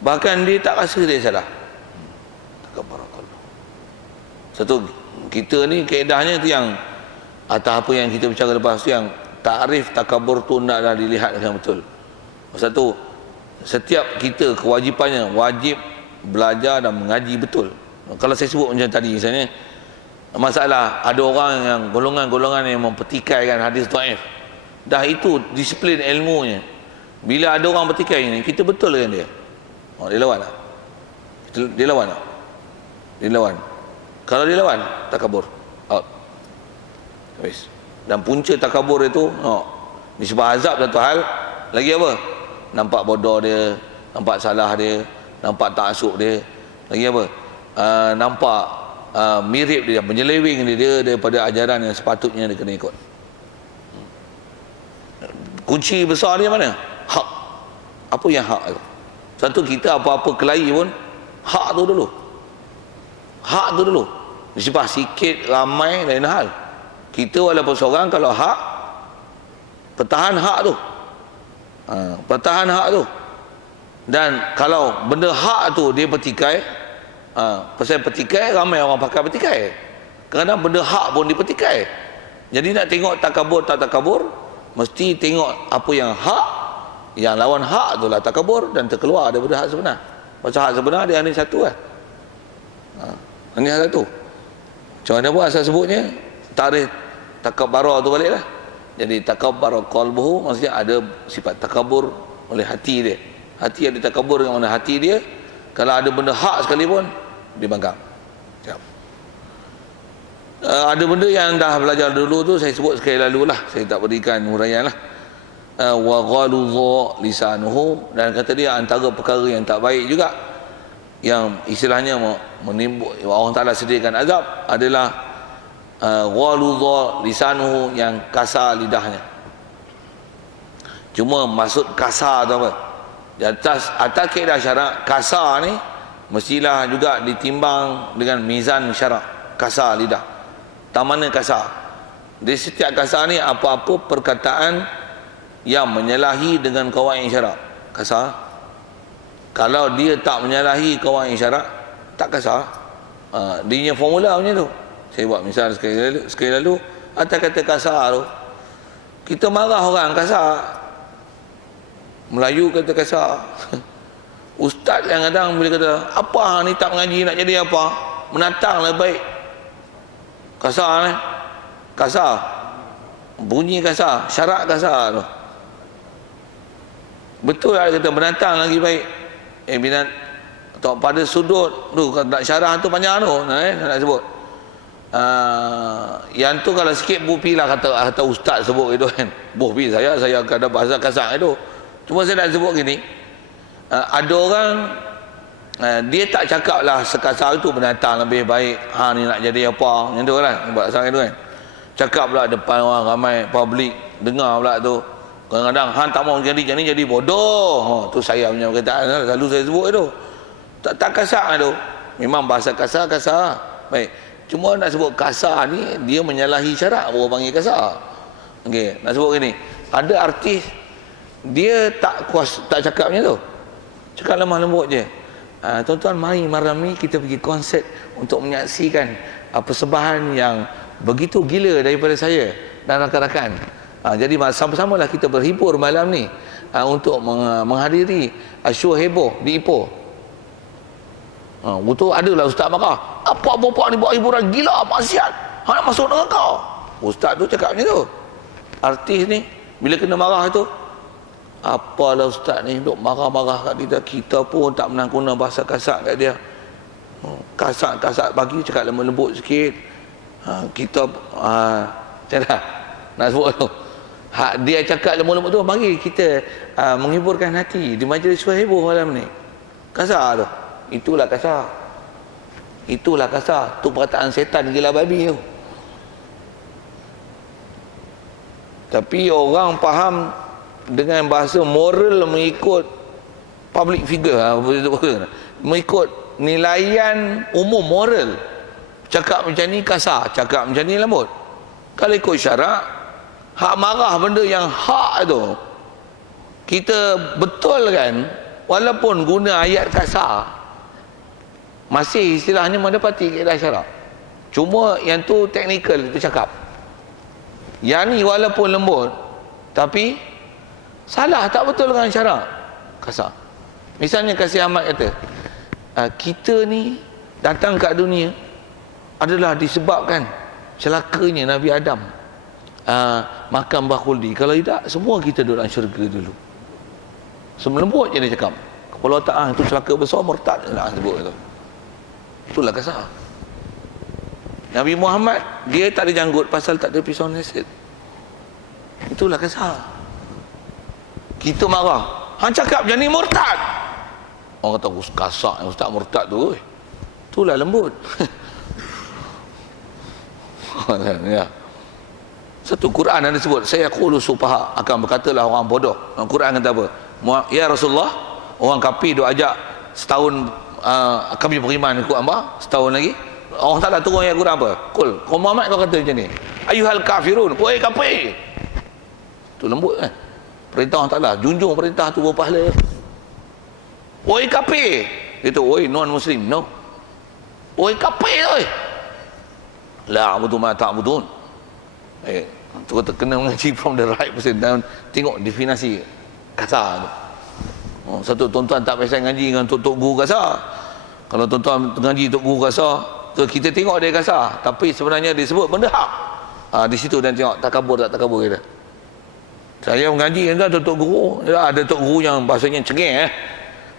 Bahkan dia tak rasa dia salah. Takabur. Satu, kita ni kaedahnya tu yang atas apa yang kita bicara lepas tu, yang takrif takabur tu naklah dilihat dengan betul. Satu, setiap kita kewajipannya wajib belajar dan mengaji betul. Kalau saya sebut macam tadi misalnya, masalah ada orang yang golongan-golongan yang mempertikaikan hadis dhaif, dah itu disiplin ilmunya. Bila ada orang bertikai ni, kita betul dengan dia, dia lawan tak? Dia lawan tak? Dia lawan. Kalau dia lawan, takabur, out, habis. Dan punca takabur itu disebab azab satu hal, lagi apa? Nampak bodoh dia, nampak salah dia, nampak taksub dia, lagi apa? Nampak mirip dia, menyeleweng dia daripada ajaran yang sepatutnya dia kena ikut. Kunci besar dia mana? Hak. Apa yang hak itu? Satu, kita apa-apa kelahi pun hak tu dulu. Hak tu dulu. Disebab sikit ramai lain hal. Kita walaupun seorang, kalau hak, pertahan hak tu. Pertahan hak tu. Dan kalau benda hak tu dia petikai, pasal petikai, ramai orang pakai petikai. Kadang benda hak pun dipetikai. Jadi nak tengok takabur tak takabur, mesti tengok apa yang hak, yang lawan hak tu lah takabur, dan terkeluar daripada hak sebenar. Pasal hak sebenar dia hanya satu lah. Hanya satu. Macam mana pun asal sebutnya, tarikh takabbara tu balik lah. Jadi takabbara qalbuhu, maksudnya ada sifat takabur oleh hati dia. Hati ada takabur dengan mana hati dia. Kalau ada benda hak sekalipun, dia bangkang. Ada benda yang dah belajar dulu tu, saya sebut sekali lalu lah, saya tak berikan huraian lah. Wa ghaludha lisanuhu, dan kata dia antara perkara yang tak baik juga, yang istilahnya menimbul Allah Ta'ala sediakan azab, adalah ghaludha lisanuhu, yang kasar lidahnya. Cuma maksud kasar tu apa? Di atas kaedah syarak, kasar ni mestilah juga ditimbang dengan mizan syarak. Kasar lidah, tak mana kasar? Di setiap kasar ni apa-apa perkataan yang menyalahi dengan kawaid syarak, kasar. Kalau dia tak menyalahi kawaid syarak, tak kasar. Dia punya formula macam tu. Saya buat misal sekali lalu atas kata kasar tu, kita marah orang kasar. Melayu kata kasar. Ustaz yang kadang bila kata, apa ni tak mengaji nak jadi apa? Menatang lah baik. Kasar ni. Kasar. Bunyi kasar. Syarak kasar tu. Betul lah kata menatang lagi baik. Bila atau pada sudut tu, nak syarah tu panjang tu. Nak sebut. Yang tu kalau sikit bupi lah kata ustaz sebut itu kan. Bupi saya akan ada bahasa kasar itu. Cuma saya nak sebut gini. Ada orang dia tak cakap lah sekasar itu binatang lebih baik, ni nak jadi apa, macam tu lah bahasa itu kan. Cakap pula depan orang ramai, public dengar pula tu. Kadang-kadang tak mau jadi bodoh. Tu saya punya perkataan, selalu saya sebut itu. Tak kasar tu. Memang bahasa kasar. Baik. Cuma nak sebut kasar ni dia menyalahi syarak, baru panggil kasar. Okey, nak sebut gini. Ada artis dia tak cakap macam tu. Cakap lemah lembut je. Tuan-tuan, mari malam ni kita pergi konsert untuk menyaksikan persembahan yang begitu gila daripada saya dan rakan-rakan. Jadi sama-samalah kita berhibur malam ni untuk menghadiri show heboh di Ipoh. Betul adalah ustaz marah. Apa bapak ni buat hiburan gila, maksiat. Nak masuk neraka. Ustaz tu cakap macam tu. Artis ni bila kena marah tu, apalah ustaz ni duk marah-marah kat kita. Kita pun tak menang guna bahasa kasar kat dia. Kasar bagi cakap lembut-lembut sikit. Kita macam dah nak sebut tu. Dia cakap lembut-lembut tu, mari kita menghiburkan hati di majlis heboh malam ni. Kasar tu. Itulah kasar. Tu perkataan setan gila babi tu. Tapi orang faham dengan bahasa moral mengikut public figure, mengikut nilaian umum moral. Cakap macam ni kasar, cakap macam ni lembut. Kalau ikut syarak, hak marah benda yang hak tu, kita betul kan, walaupun guna ayat kasar, masih istilahnya mendapati kaedah syarak. Cuma yang tu teknikal, itu cakap. Yang ni walaupun lembut, tapi salah, tak betul dengan syarak, kasar. Misalnya Kasih Ahmad kata, kita ni datang kat dunia adalah disebabkan celakanya Nabi Adam makan buah khuldi. Kalau tidak, semua kita duduk dalam syurga dulu. Semelembut je dia cakap. Kepala otak itu celaka besar, murtad nak sebut itu. Itulah kasar. Nabi Muhammad dia tak ada janggut pasal tak ada pisau nasihat. Itulah kasar. Kita marah, hang cakap macam ni murtad. Orang kata kasar ustaz murtad tu. Itulah lembut. Ya. Satu Quran ada sebut, saya qulu sufaha, akan berkatalah orang bodoh. Quran kata apa? Ya Rasulullah, orang kafir duk ajak setahun kami beriman ikut hamba, setahun lagi orang Taala turun ayat Quran apa? Qul, kau Muhammad kau kata macam ni. Ayyuhal kafirun, wahai kafir. Tu lembut kan? Perintah Allah Taala, junjung perintah tu berpahala. Wahai kafir. Itu wahai non muslim, no. Wahai kafir oi. La a'budu ma ta'budun. Tu kena mengaji from the right person dan tengok definisi kasar tu. Satu tuan-tuan tak biasa ngaji dengan tok guru kasar. Kalau tuan-tuan ngaji tok guru kasar, tu kita tengok dia kasar, tapi sebenarnya dia sebut benda hak. Di situ dan tengok takabur tak takabur kita. Saya mengaji dengan tok guru, ada tok guru yang bahasanya cengeng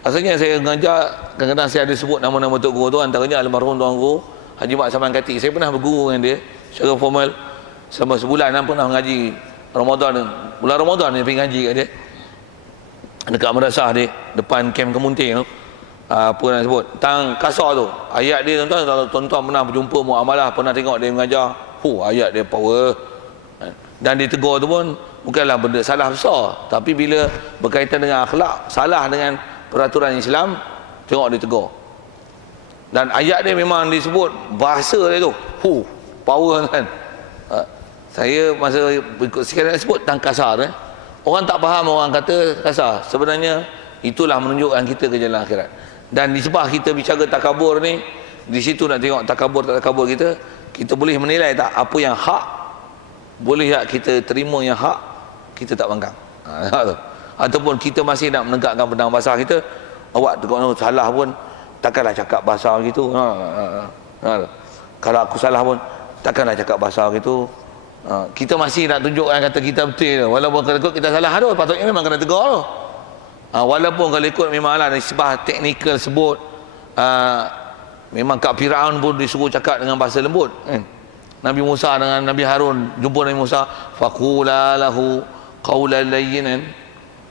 Asalnya saya mengajar, kadang-kadang saya ada sebut nama-nama tok guru tu, antaranya almarhum tuan guru Haji Mak Saman Kati. Saya pernah berguru dengan dia secara formal selama sebulan, pernah mengaji Ramadan, bulan Ramadan dia pergi ngaji kat dia dekat madrasah dia depan kem Kemunting tu. Apa nak sebut tang kasar tu ayat dia, tuan-tuan, kalau tuan-tuan pernah berjumpa muamalah, pernah tengok dia mengajar, ayat dia power, dan ditegur tu pun bukanlah benda salah besar, tapi bila berkaitan dengan akhlak, salah dengan peraturan Islam, tengok dia tegur. Dan ayat dia memang disebut bahasa dia tu power kan. Saya masa ikut sekarang sebut tentang kasar, orang tak faham, orang kata kasar. Sebenarnya itulah menunjukkan kita ke jalan akhirat. Dan di sebab kita bicara takabur ni, di situ nak tengok takabur tak takabur kita. Kita boleh menilai tak apa yang hak, boleh tak kita terima yang hak, kita tak bangkang. Ataupun kita masih nak menegakkan pedang basah kita, awak tengok salah pun takkanlah cakap basah gitu. Kalau aku salah pun takkanlah cakap basah gitu. Kita masih nak tunjukkan kata kita betul. Walaupun kalau ikut kita salah tu, patutnya memang kena tegur tu. Walaupun kalau ikut memanglah nisbah teknikal sebut, memang Kak Firaun pun disuruh cakap dengan bahasa lembut. Nabi Musa dengan Nabi Harun jumpa Nabi Musa, faqula lahu qawlan layyinan,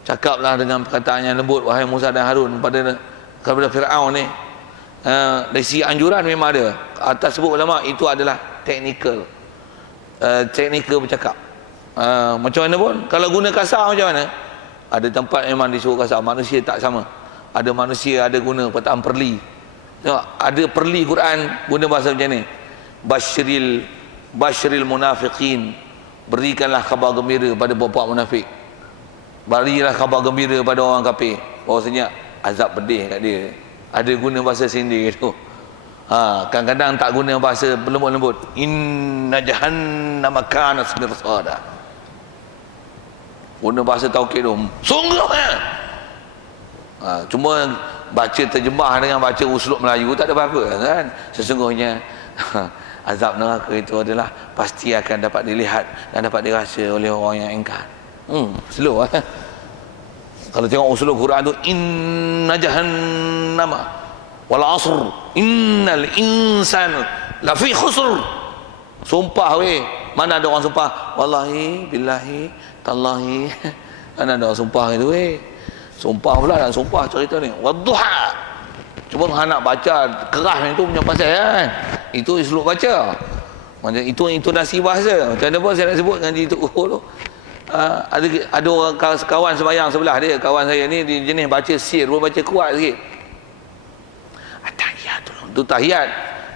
cakaplah dengan perkataan yang lembut wahai Musa dan Harun kepada Firaun ni. Dari sisi anjuran memang ada. Atas sebut ulama itu adalah teknikal bercakap. Macam mana pun kalau guna kasar macam mana, ada tempat memang disuruh kasar. Manusia tak sama, ada manusia ada guna perkataan perli. Tengok, ada perli Quran guna bahasa macam ni, basyiril munafiqin, berikanlah khabar gembira pada puak munafik, berilah khabar gembira pada orang kafir bahwasanya azab pedih kat dia. Ada guna bahasa sendiri tu. Kadang-kadang tak guna bahasa lembut-lembut. Inna jahannama kanat mirsada. Guna bahasa taukid tu. Sungguhnya. Cuma baca terjemah dengan baca uslub Melayu tak ada apa-apa kan. Sesungguhnya azab neraka itu adalah pasti akan dapat dilihat dan dapat dirasa oleh orang yang engkar. Slow Kalau tengok usul Quran tu, inna jahannama wal asr innal insana lafi khusr. Sumpah weh, mana ada orang sumpah wallahi billahi tallahi. Mana ada orang sumpah itu weh. Sumpah pula dan sumpah cerita ni. Wadduha. Cuma nak baca keras itu punya pasal kan. Itu usul baca. Macam itu intonasi bahasa. Macam mana pun saya nak sebut ngaji tu tu. Ada orang kawan sembahyang sebelah dia, kawan saya ni dia jenis baca sir, baca kuat sikit. At-tahiyatul tu tahiyat.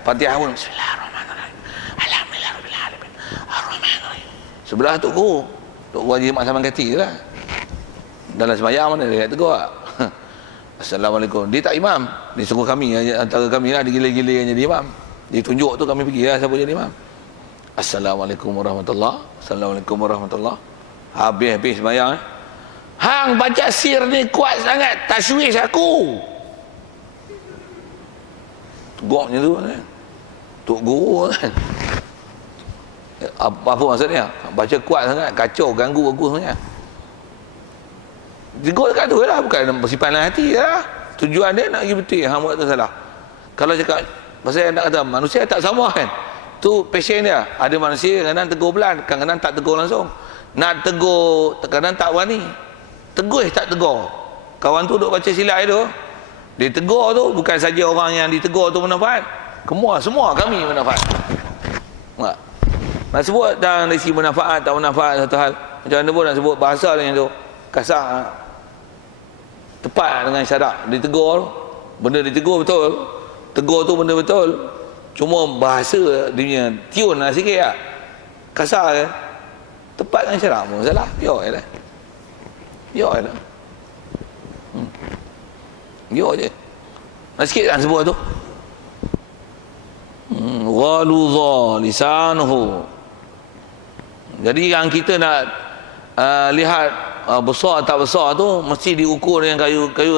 Fatihah pun bismillahirrahmanirrahim. Alhamdulillahirabbil alamin. Arrahmanirrahim. Sebelah tu guru Haji Mak Saman Kati lah. Dalam sembahyang mana dia tegur. Assalamualaikum. Dia tak imam. Dia suruh kami, antara kami lah, dia gila-gila yang jadi imam. Dia tunjuk tu kami pergi lah siapa jadi imam. Assalamualaikum warahmatullahi. Assalamualaikum warahmatullahi. Habis sembahyang. Hang baca sir ni kuat sangat, tashwish aku. Tegoknya tu kan. Tok guru kan. Apa maksudnya? Baca kuat sangat, kacau, ganggu aku sebenarnya. Tegur dekat tu lah, bukan bersifat dalam hati lah. Tujuan dia nak pergi betul, hang buat tu salah. Kalau cakap pasal nak kata manusia tak sama kan. Tu passion dia. Ada manusia kadang tegur pelan, kadang-kadang tak tegur langsung. Nak tegur kadang tak berani. Tegur tak tegur. Kawan tu duk baca silap tu. Dia tegur tu bukan saja orang yang ditegur tu manfaat. Semua kami manfaat. Nak sebut dalam dari manfaat tak manfaat satu hal. Macam mana pun nak sebut bahasa dengan tu kasar, tepat dengan syarak. Ditegur, benda ditegur betul. Tegur tu benda betul. Cuma bahasa dia punya tune lah sikit lah. Kasar ke? Tepat dengan syarak pun salah. Biar je lah. Biar je. Nak sikit lah sebut tu. Ghaludha lisanuhu. Jadi yang kita nak lihat besar tak besar tu mesti diukur dengan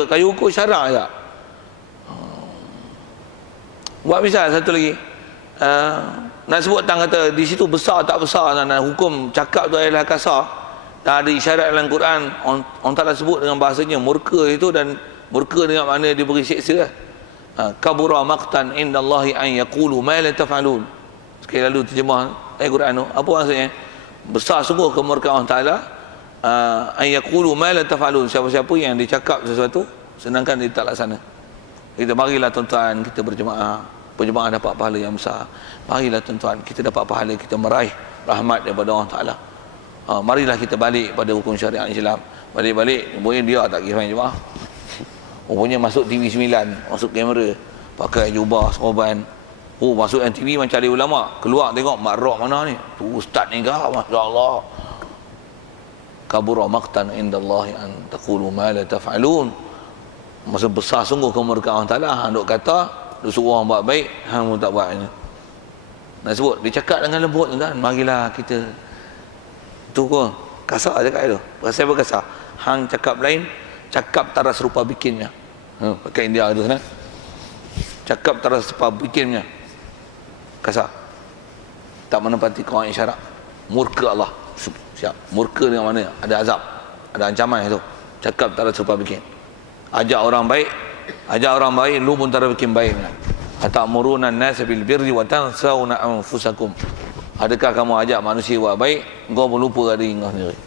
kayu ukur syarak je. Buat misal satu lagi, nak sebut tentang kata di situ besar tak besar, dan hukum cakap tu adalah kasar, dan ada isyarat dalam Quran orang Ta'ala sebut dengan bahasanya murka itu, dan murka dengan makna dia beri seksa. Kabura maqtan indallahi an yaqulu ma la taf'alun. Sekali lalu terjemah Quran tu apa maksudnya? Besar sungguh kemurkaan Allah Ta'ala an yaqulu ma la taf'alun, siapa-siapa yang dicakap sesuatu sedangkan dia tak laksana. Kita marilah tuan-tuan kita berjemaah dapat pahala yang besar. Marilah tuan-tuan kita dapat pahala, kita meraih rahmat daripada Allah Ta'ala. Marilah kita balik pada hukum syariat Islam. Balik-balik rupanya dia tak kira jemaah. Rupanya masuk TV 9, masuk kamera, pakai jubah, sorban, Oh, masuk yang TV macam ada ulama. Keluar tengok makrok mana ni. Tu ustaz ni kah? Masya-Allah. Kabura maqtan indallahi an taqulu ma la taf'alun. Masa besar sungguh kemurkaan Allah Taala. Hang duk kata, duk suruh orang buat baik, hang pun tak buat ini. Nak sebut, dia cakap dengan lembut tuan, marilah kita. Tu kau kasar cakap tu. Pasal apa kasar? Hang cakap lain, cakap tak ada serupa bikinnya. Pakai India tu sana. Cakap tak ada serupa bikinnya. Kasar. Tak menepati kawan isyarat. Murka Allah. Siap. Murka dengan mana? Ada azab, ada ancaman itu. Cakap tak ada serupa bikin. Ajak orang baik, lu pun tak ada bikin baik. Atamuruna an-nasa bil birri wa tansawna anfusakum. Adakah kamu ajak manusia buat baik, engkau pun lupa diri engkau sendiri.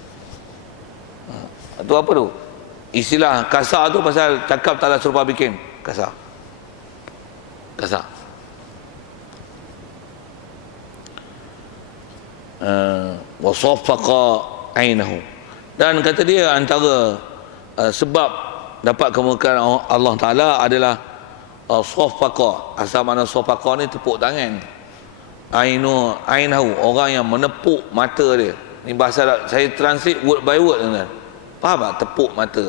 Itu apa tu? Istilah kasar tu pasal cakap tak ada serupa bikin. Kasar. Wasaffaqa ainahu. Dan kata dia antara sebab dapat kemurkaan Allah Taala adalah saffaqa. Asal mana saffaqa ni tepuk tangan. Ainahu, orang yang menepuk mata dia. Ni bahasa saya translate word by word tuan. Faham tak? Tepuk mata.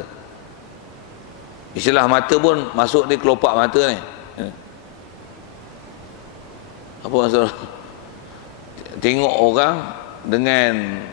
Istilah mata pun masuk di kelopak mata ni. Apa maksud? Tengok orang dengan